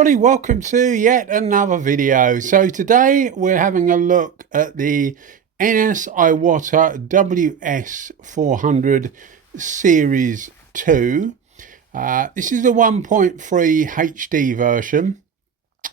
everybody, welcome to yet another video. So today we're having a look at the Anest Iwata WS400 Series 2. This is the 1.3 HD version.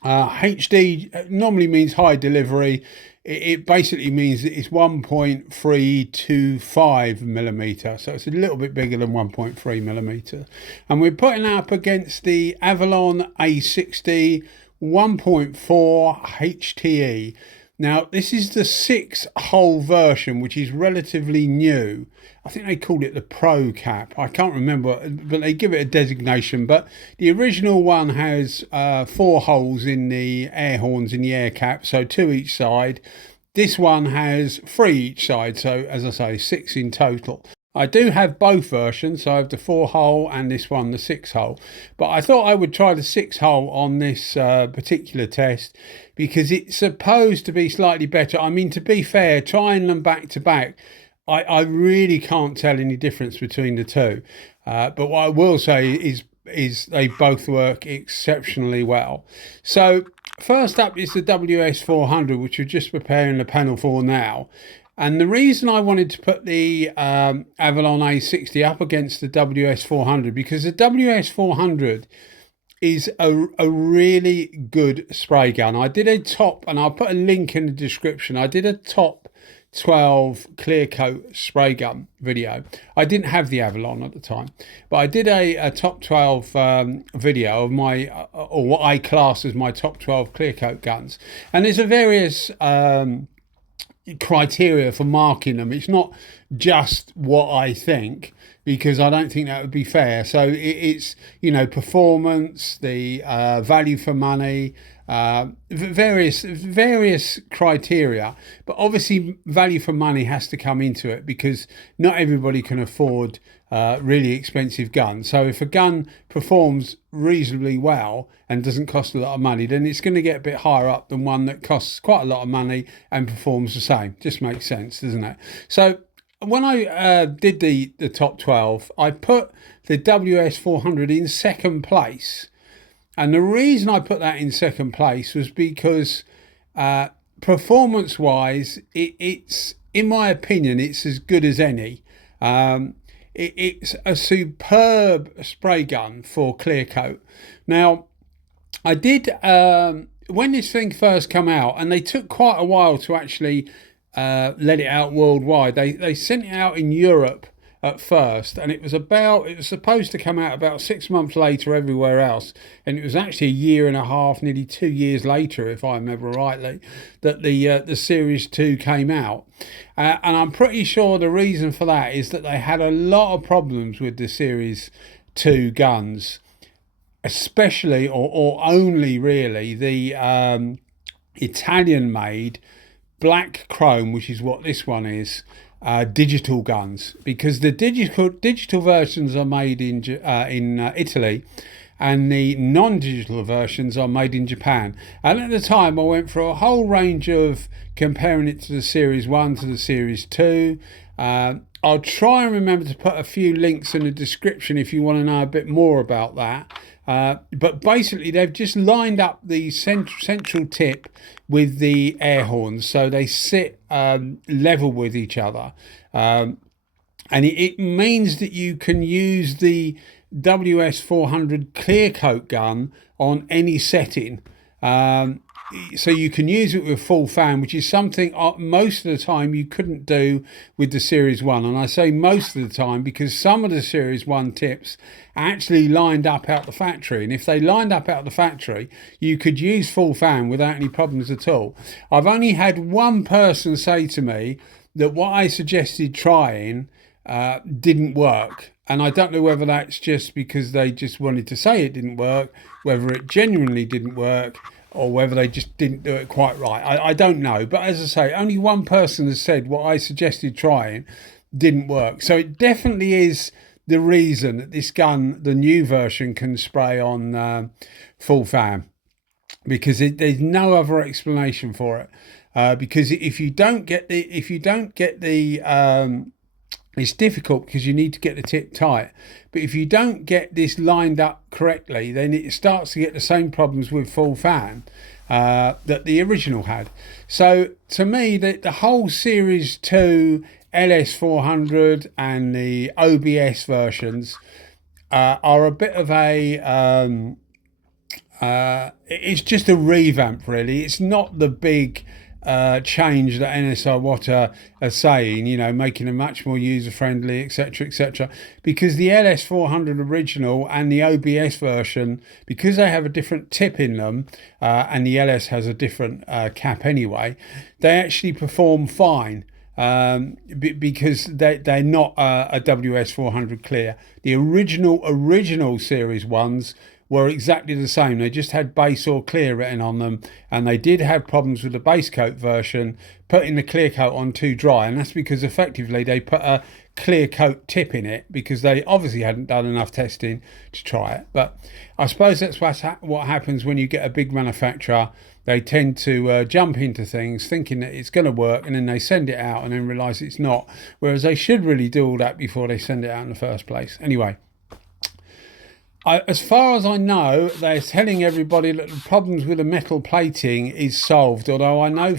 HD normally means high delivery. It basically means that it's 1.325 millimeter, so it's a little bit bigger than 1.3 millimeter. And we're putting it up against the Avalon A60 1.4 HTE. Now, this is the 6-hole version, which is relatively new. I think they called it the Pro Cap. I can't remember, but they give it a designation. But the original one has 4 holes in the air horns in the air cap, so 2 each side. This one has 3 each side, so as I say, 6 in total. I do have both versions, so I have the 4-hole and this one, the 6-hole. But I thought I would try the 6-hole on this particular test because it's supposed to be slightly better. I mean, to be fair, trying them back to back, I really can't tell any difference between the two. But what I will say is they both work exceptionally well. So first up is the WS400, which we're just preparing the panel for now. And the reason I wanted to put the Avalon A60 up against the WS400, because the WS400 is a really good spray gun. I did a top, and I'll put a link in the description, I did a top 12 clear coat spray gun video. I didn't have the Avalon at the time, but I did a top 12 video of my, or what I class as my top 12 clear coat guns. And there's a various criteria for marking them. It's not just what I think, because I don't think that would be fair. So it's, you know, performance, the value for money, various criteria. But obviously value for money has to come into it, because not everybody can afford really expensive guns. So if a gun performs reasonably well and doesn't cost a lot of money, then it's going to get a bit higher up than one that costs quite a lot of money and performs the same. Just makes sense, doesn't it? So when I did the top 12, I put the WS400 in second place. And the reason I put that in second place was because performance wise, it's, in my opinion, it's as good as any. It's a superb spray gun for clear coat. Now, I did, when this thing first came out, and they took quite a while to actually let it out worldwide. They sent it out in Europe at first, and it was supposed to come out about 6 months later everywhere else, and it was actually a year and a half, nearly 2 years later, if I remember rightly, that the Series 2 came out. And I'm pretty sure the reason for that is that they had a lot of problems with the Series 2 guns, especially or only really the Italian made black chrome, which is what this one is, digital guns, because the digital versions are made in Italy, and the non-digital versions are made in Japan. And at the time I went for a whole range of comparing it to the Series 1 to the Series 2. I'll try and remember to put a few links in the description if you want to know a bit more about that. But basically they've just lined up the central tip with the air horns, so they sit level with each other. And it means that you can use the WS400 clear coat gun on any setting. So you can use it with full fan, which is something most of the time you couldn't do with the Series 1. And I say most of the time because some of the Series 1 tips actually lined up out the factory. And if they lined up out the factory, you could use full fan without any problems at all. I've only had one person say to me that what I suggested trying didn't work. And I don't know whether that's just because they just wanted to say it didn't work, whether it genuinely didn't work, or whether they just didn't do it quite right. I don't know. But as I say, only one person has said what I suggested trying didn't work. So it definitely is the reason that this gun, the new version, can spray on full fan, because there's no other explanation for it. Because if you don't get the it's difficult because you need to get the tip tight. But if you don't get this lined up correctly, then it starts to get the same problems with full fan that the original had. So to me, the whole Series 2 LS400 and the OBS versions are a bit of a... it's just a revamp, really. It's not the big change that Anest Iwata are saying, you know, making them much more user friendly, etc., etc. Because the LS400 original and the OBS version, because they have a different tip in them, and the LS has a different cap anyway, they actually perform fine. Because they're not a WS400 clear. The original Series 1s were exactly the same. They just had base or clear written on them, and they did have problems with the base coat version putting the clear coat on too dry, and that's because effectively they put a clear coat tip in it because they obviously hadn't done enough testing to try it. But I suppose that's what happens when you get a big manufacturer. They tend to jump into things thinking that it's going to work, and then they send it out and then realise it's not, whereas they should really do all that before they send it out in the first place. Anyway, as far as I know, they're telling everybody that the problems with the metal plating is solved, although I know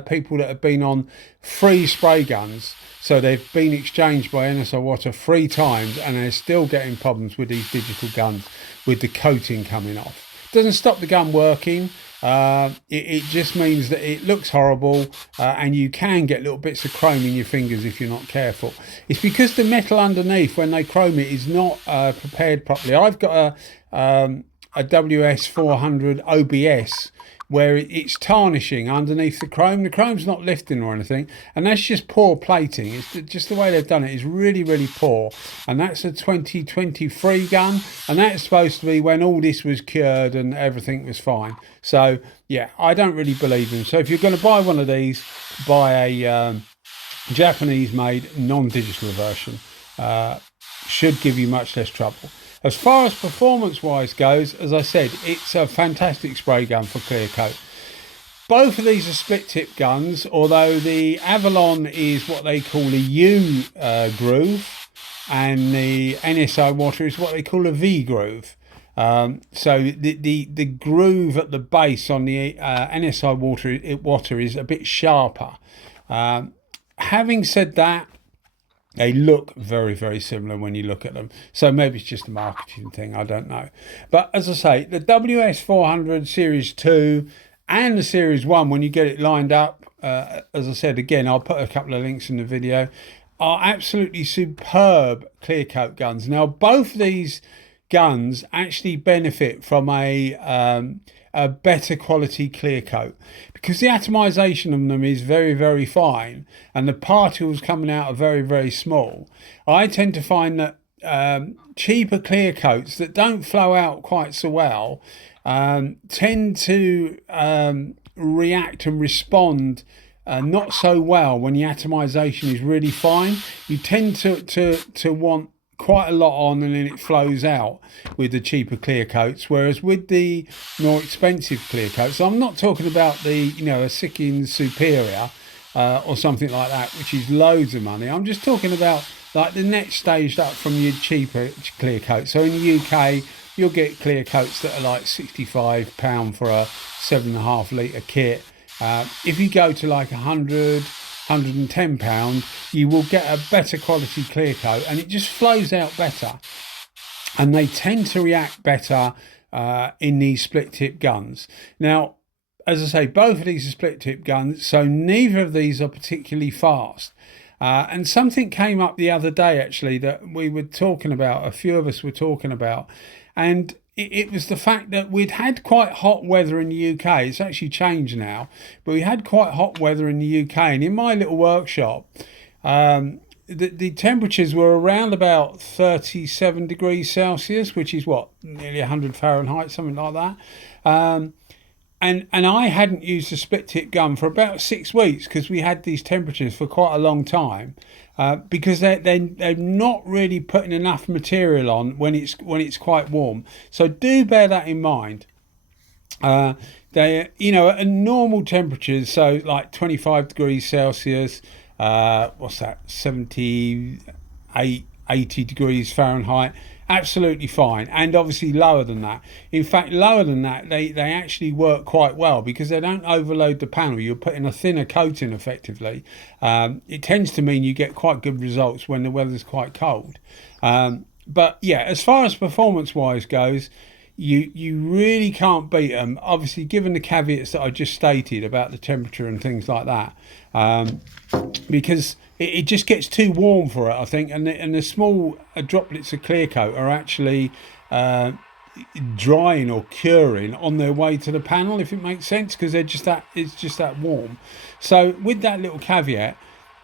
people that have been on free spray guns, so they've been exchanged by Anest Iwata 3 times, and they're still getting problems with these digital guns with the coating coming off. Doesn't stop the gun working. It just means that it looks horrible, and you can get little bits of chrome in your fingers if you're not careful. It's because the metal underneath, when they chrome it, is not prepared properly. I've got a WS400 OBS where it's tarnishing underneath the chrome. The chrome's not lifting or anything, and that's just poor plating. It's just the way they've done it is really, really poor. And that's a 2023 gun, and that's supposed to be when all this was cured and everything was fine. So yeah, I don't really believe them. So if you're going to buy one of these, buy a Japanese-made non-digital version. Should give you much less trouble. As far as performance-wise goes, as I said, it's a fantastic spray gun for clear coat. Both of these are split-tip guns, although the Avalon is what they call a U groove, and the Anest Iwata is what they call a V groove. So the groove at the base on the Anest Iwata is a bit sharper. Having said that, they look very, very similar when you look at them. So maybe it's just a marketing thing, I don't know. But as I say, the WS400 Series 2 and the Series 1, when you get it lined up, as I said, again, I'll put a couple of links in the video, are absolutely superb clear coat guns. Now, both these guns actually benefit from a better quality clear coat, because the atomization of them is very, very fine and the particles coming out are very, very small. I tend to find that cheaper clear coats that don't flow out quite so well tend to react and respond not so well when the atomization is really fine. You tend to want quite a lot on, and then it flows out with the cheaper clear coats, whereas with the more expensive clear coats, I'm not talking about the, you know, a Sickin Superior or something like that, which is loads of money. I'm just talking about like the next stage up from your cheaper clear coat. So in the UK, you'll get clear coats that are like £65 for a 7.5 litre kit. If you go to like £110, you will get a better quality clear coat, and it just flows out better, and they tend to react better in these split tip guns. Now, as I say, both of these are split tip guns, so neither of these are particularly fast. And something came up the other day actually that we were talking about, a few of us were talking about, and it was the fact that we'd had quite hot weather in the UK. It's actually changed now, but we had quite hot weather in the UK. And in my little workshop, the temperatures were around about 37 degrees Celsius, which is what, nearly 100 Fahrenheit, something like that. And I hadn't used a split tip gun for about 6 weeks because we had these temperatures for quite a long time. Because they're not really putting enough material on when it's quite warm. So do bear that in mind. They, you know, at normal temperatures, so like 25 degrees Celsius, what's that, 78, 80 degrees Fahrenheit. Absolutely fine, and obviously lower than that. In fact, lower than that, they actually work quite well because they don't overload the panel. You're putting a thinner coating effectively. It tends to mean you get quite good results when the weather's quite cold. But yeah, as far as performance wise goes, you really can't beat them. Obviously, given the caveats that I just stated about the temperature and things like that, because it just gets too warm for it, I think, and the small droplets of clear coat are actually drying or curing on their way to the panel, if it makes sense, because it's just that warm. So with that little caveat,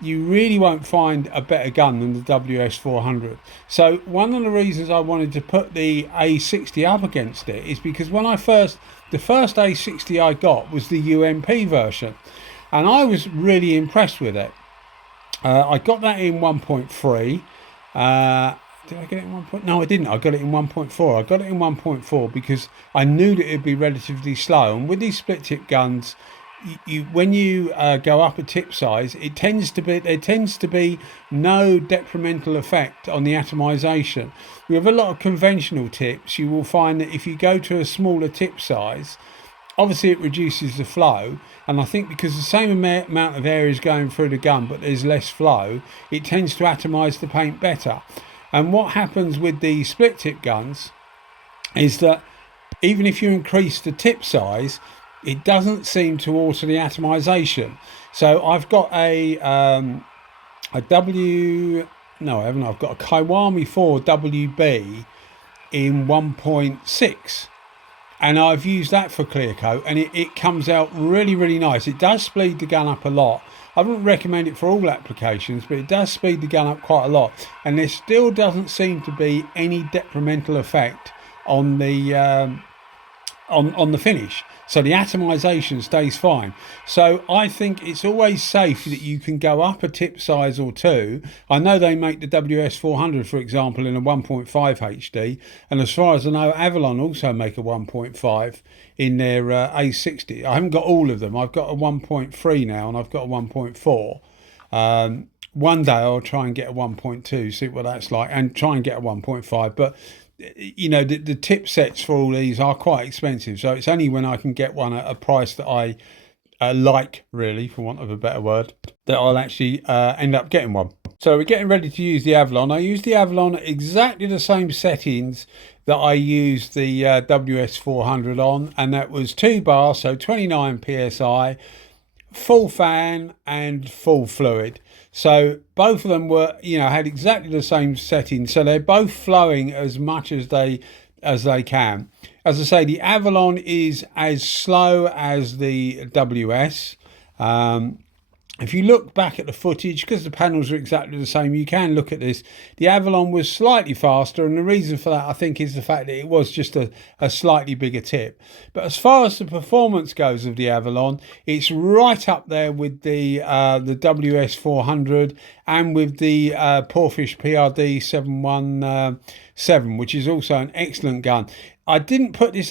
you really won't find a better gun than the WS400. So one of the reasons I wanted to put the A60 up against it is because the first A60 I got was the UMP version, and I was really impressed with it. I got that in 1.3. Did I get it in 1. No, I didn't. I got it in 1.4. I got it in 1.4 because I knew that it'd be relatively slow. And with these split tip guns, when you go up a tip size, there tends to be no detrimental effect on the atomization. With a lot of conventional tips, you will find that if you go to a smaller tip size, obviously it reduces the flow, and I think because the same amount of air is going through the gun but there's less flow, it tends to atomize the paint better. And what happens with the split tip guns is that even if you increase the tip size, it doesn't seem to alter the atomization. So I've got I've got a Kiwami 4 WB in 1.6. And I've used that for clear coat, and it comes out really nice. It does speed the gun up a lot. I wouldn't recommend it for all applications, but it does speed the gun up quite a lot, and there still doesn't seem to be any detrimental effect on the on the finish. So the atomization stays fine. So I think it's always safe that you can go up a tip size or two. I know they make the WS400, for example, in a 1.5 HD, and as far as I know, Avalon also make a 1.5 in their A60. I haven't got all of them. I've got a 1.3 now, and I've got a 1.4. One day I'll try and get a 1.2, see what that's like, and try and get a 1.5. But you know, the tip sets for all these are quite expensive, so it's only when I can get one at a price that I like, really, for want of a better word, that I'll actually end up getting one. So we're getting ready to use the Avalon. I use the Avalon at exactly the same settings that I used the WS400 on, and that was 2 bar, so 29 psi, full fan and full fluid. So both of them were, had exactly the same settings. So they're both flowing as much as they can. As I say, the Avalon is as slow as the WS. If you look back at the footage, because the panels are exactly the same, you can look at this. The Avalon was slightly faster, and the reason for that, I think, is the fact that it was just a slightly bigger tip. But as far as the performance goes of the Avalon, it's right up there with the WS400 and with the Porfish PRD 717, which is also an excellent gun. I didn't put the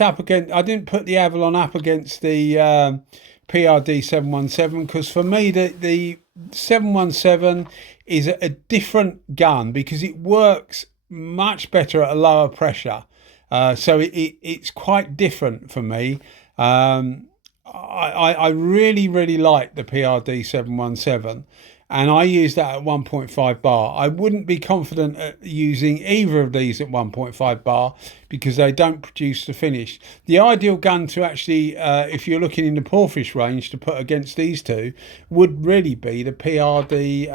Avalon up against the PRD 717 because for me the 717 is a different gun because it works much better at a lower pressure, so it's quite different for me. I really like the PRD 717, and I use that at 1.5 bar. I wouldn't be confident at using either of these at 1.5 bar because they don't produce the finish. The ideal gun to actually, if you're looking in the Porfish range, to put against these two would really be the PRD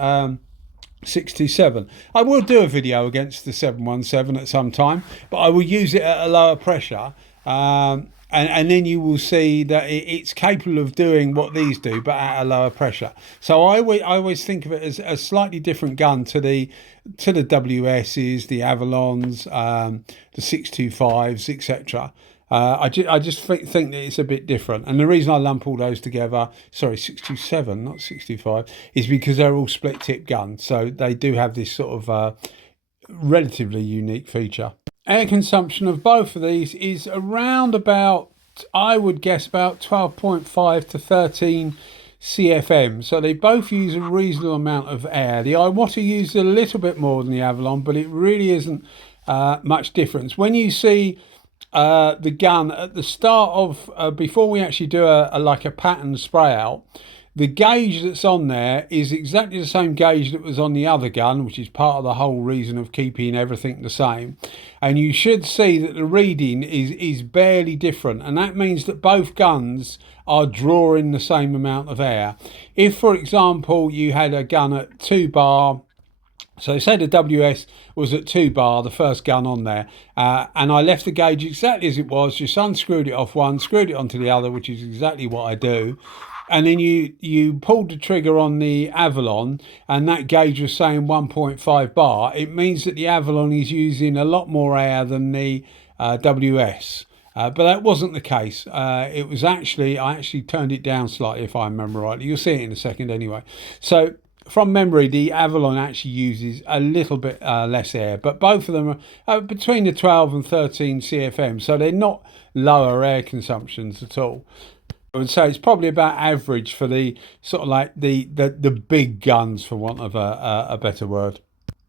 627. I will do a video against the 717 at some time, but I will use it at a lower pressure. And then you will see that it's capable of doing what these do, but at a lower pressure. So I always think of it as a slightly different gun to the WS's, the Avalons, the 625s, etc. I just think that it's a bit different. And the reason I lump all those together, 627, not 65, is because they're all split tip guns. So they do have this sort of relatively unique feature. Air consumption of both of these is around about, I would guess, about 12.5 to 13 CFM, so they both use a reasonable amount of air. The Iwata uses a little bit more than the Avalon, but it really isn't much difference. When you see the gun at the start of before we actually do like a pattern spray out, the gauge that's on there is exactly the same gauge that was on the other gun, which is part of the whole reason of keeping everything the same. And you should see that the reading is barely different, and that means that both guns are drawing the same amount of air. If, for example, you had a gun at 2 bar, so say the WS was at 2 bar, the first gun on there, and I left the gauge exactly as it was, just unscrewed it off one, screwed it onto the other, which is exactly what I do. And then you pulled the trigger on the Avalon, and that gauge was saying 1.5 bar. It means that the Avalon is using a lot more air than the WS. But that wasn't the case. It was actually, I actually turned it down slightly, if I remember rightly. You'll see it in a second anyway. So from memory, the Avalon actually uses a little bit less air, but both of them are between the 12 and 13 CFM, so they're not lower air consumptions at all. I would say it's probably about average for the sort of like the big guns, for want of a better word.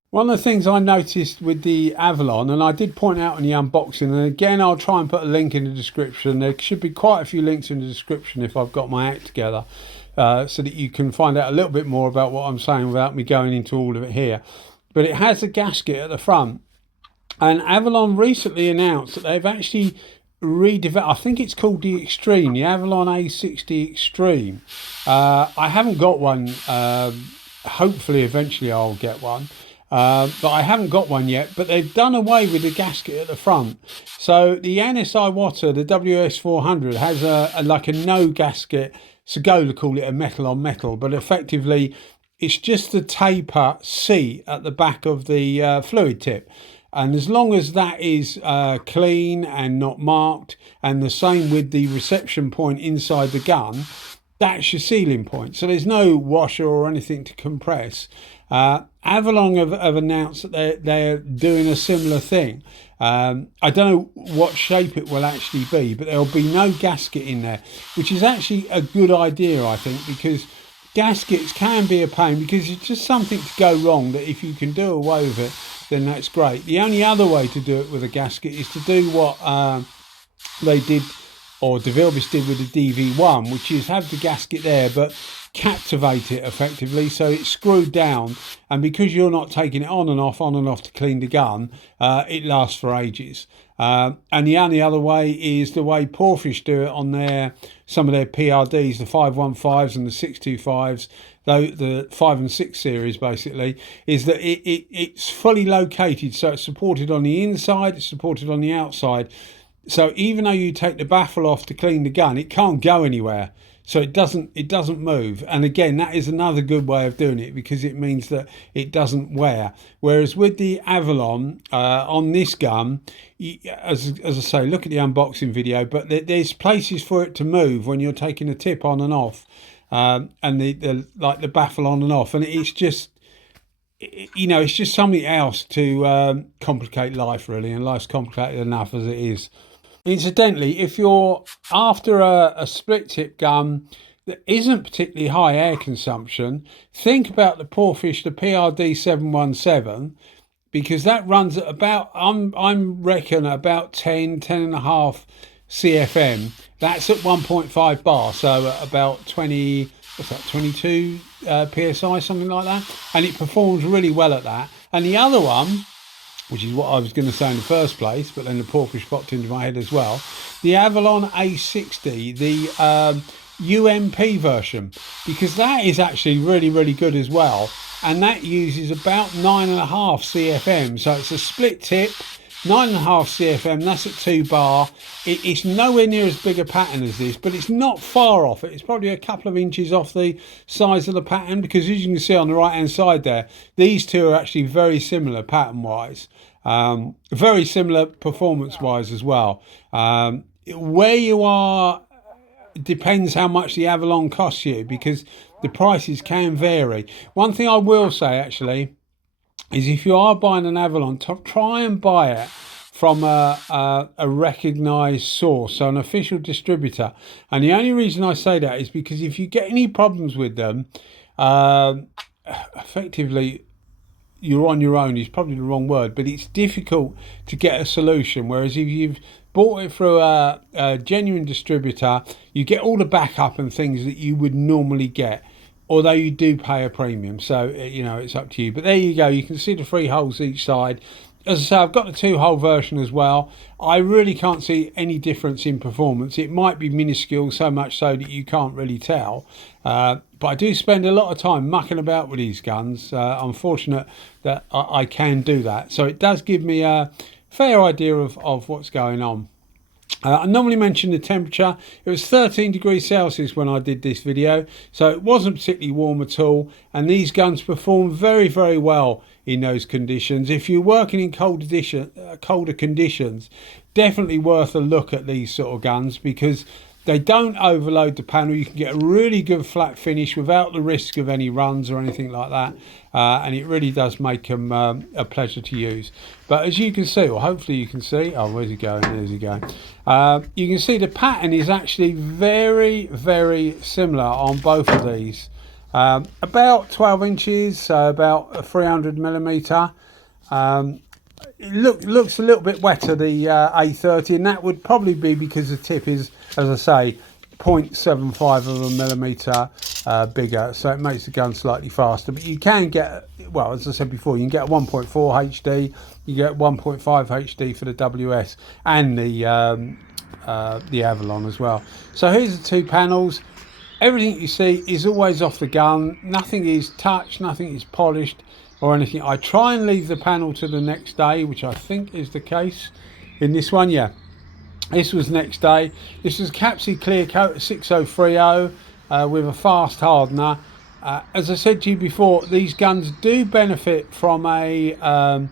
One of the things I noticed with the Avalon, and I did point out in the unboxing, and again I'll try and put a link in the description. There should be quite a few links in the description if I've got my act together, so that you can find out a little bit more about what I'm saying without me going into all of it here. But it has a gasket at the front, and Avalon recently announced that they've actually redeveloped, I think it's called the Extreme, the Avalon A60 Extreme. I haven't got one. Hopefully eventually I'll get one, but I haven't got one yet. But they've done away with the gasket at the front, so the Anest Iwata, the WS400, has a like a no gasket. Segola call it a metal on metal, but effectively it's just the taper seat at the back of the fluid tip. And as long as that is clean and not marked, and the same with the reception point inside the gun, that's your sealing point. So there's no washer or anything to compress. Avalon have announced that they're doing a similar thing. I don't know what shape it will actually be, but there'll be no gasket in there, which is actually a good idea, I think, because gaskets can be a pain, because it's just something to go wrong that if you can do away with it, then that's great. The only other way to do it with a gasket is to do what they did, or DeVilbiss did with the DV1, which is have the gasket there but captivate it effectively, so it's screwed down, and because you're not taking it on and off to clean the gun, it lasts for ages. And the only other way is the way Porefish do it on some of their PRDs, the 515s and the 625s, though the 5 and 6 series basically, is that it's fully located, so it's supported on the inside, it's supported on the outside. So even though you take the baffle off to clean the gun, it can't go anywhere. So it doesn't move. And again, that is another good way of doing it, because it means that it doesn't wear. Whereas with the Avalon on this gun, as I say, look at the unboxing video, but there's places for it to move when you're taking a tip on and off, and like the baffle on and off, and it's just, you know, it's just something else to complicate life, really, and life's complicated enough as it is. Incidentally, if you're after a split tip gun that isn't particularly high air consumption, think about the Porefish, the PRD 717, because that runs at about, I'm reckon about 10 and a half CFM. That's at 1.5 bar, so at about 20, what's that, 22 PSI, something like that, and it performs really well at that. And the other one, which is what I was going to say in the first place, but then the Porefish popped into my head as well, the Avalon A60, the UMP version, because that is actually really good as well, and that uses about 9.5 CFM, so it's a split tip, 9.5 CFM, that's at 2 bar. It's nowhere near as big a pattern as this, but it's not far off it. It's probably a couple of inches off the size of the pattern, because as you can see on the right hand side there, these two are actually very similar pattern wise, very similar performance wise as well. Where you are depends how much the Avalon costs you, because the prices can vary. One thing I will say actually is, if you are buying an Avalon, try and buy it from a recognized source, so an official distributor. And the only reason I say that is because if you get any problems with them, effectively you're on your own is probably the wrong word, but it's difficult to get a solution. Whereas if you've bought it through a genuine distributor, you get all the backup and things that you would normally get, although you do pay a premium. So you know, it's up to you. But there you go, you can see the 3 holes each side. As I say, I've got the 2-hole version as well. I really can't see any difference in performance. It might be minuscule, so much so that you can't really tell. But I do spend a lot of time mucking about with these guns. I'm fortunate that I can do that. So it does give me a fair idea of what's going on. I normally mention the temperature. It was 13 degrees Celsius when I did this video, so it wasn't particularly warm at all, and these guns perform very, very well in those conditions. If you're working in colder conditions, definitely worth a look at these sort of guns, because they don't overload the panel. You can get a really good flat finish without the risk of any runs or anything like that, and it really does make them a pleasure to use. But as you can see, or hopefully you can see, oh, where's he going? There's he going. You can see the pattern is actually very, very similar on both of these. About 12 inches, so about 300 millimeter. It looks a little bit wetter, the A30, and that would probably be because the tip is, as I say, 0.75 of a millimeter bigger, so it makes the gun slightly faster. But you can get, well, as I said before, you can get 1.4 HD, you get 1.5 HD for the WS and the Avalon as well. So here's the 2 panels. Everything you see is always off the gun. Nothing is touched, nothing is polished or anything. I try and leave the panel to the next day, which I think is the case in this one. Yeah, this was next day. This is Kapci clear coat 6030 with a fast hardener. As I said to you before, these guns do benefit from a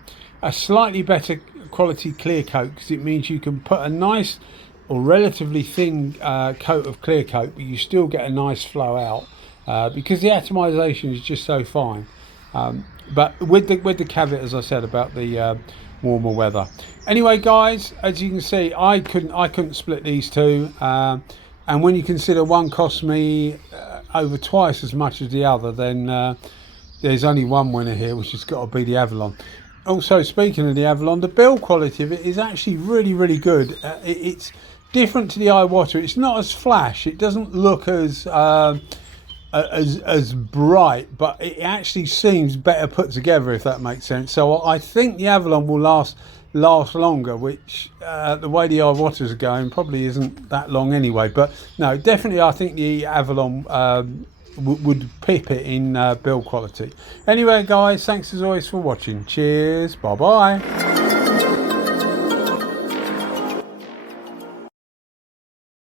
slightly better quality clear coat, because it means you can put a nice or relatively thin coat of clear coat, but you still get a nice flow out because the atomization is just so fine. But with the caveat, as I said, about the warmer weather. Anyway, guys, as you can see, I couldn't split these 2, and when you consider one cost me over twice as much as the other, then there's only one winner here, which has got to be the Avalon. Also, speaking of the Avalon, the build quality of it is actually really, really good. It's different to the Iwata. It's not as flash. It doesn't look as bright, but it actually seems better put together, if that makes sense. So I think the Avalon will last longer, which the way the Iwatas are going probably isn't that long anyway. But no, definitely I think the Avalon would pip it in build quality. Anyway, guys, thanks as always for watching. Cheers, bye bye.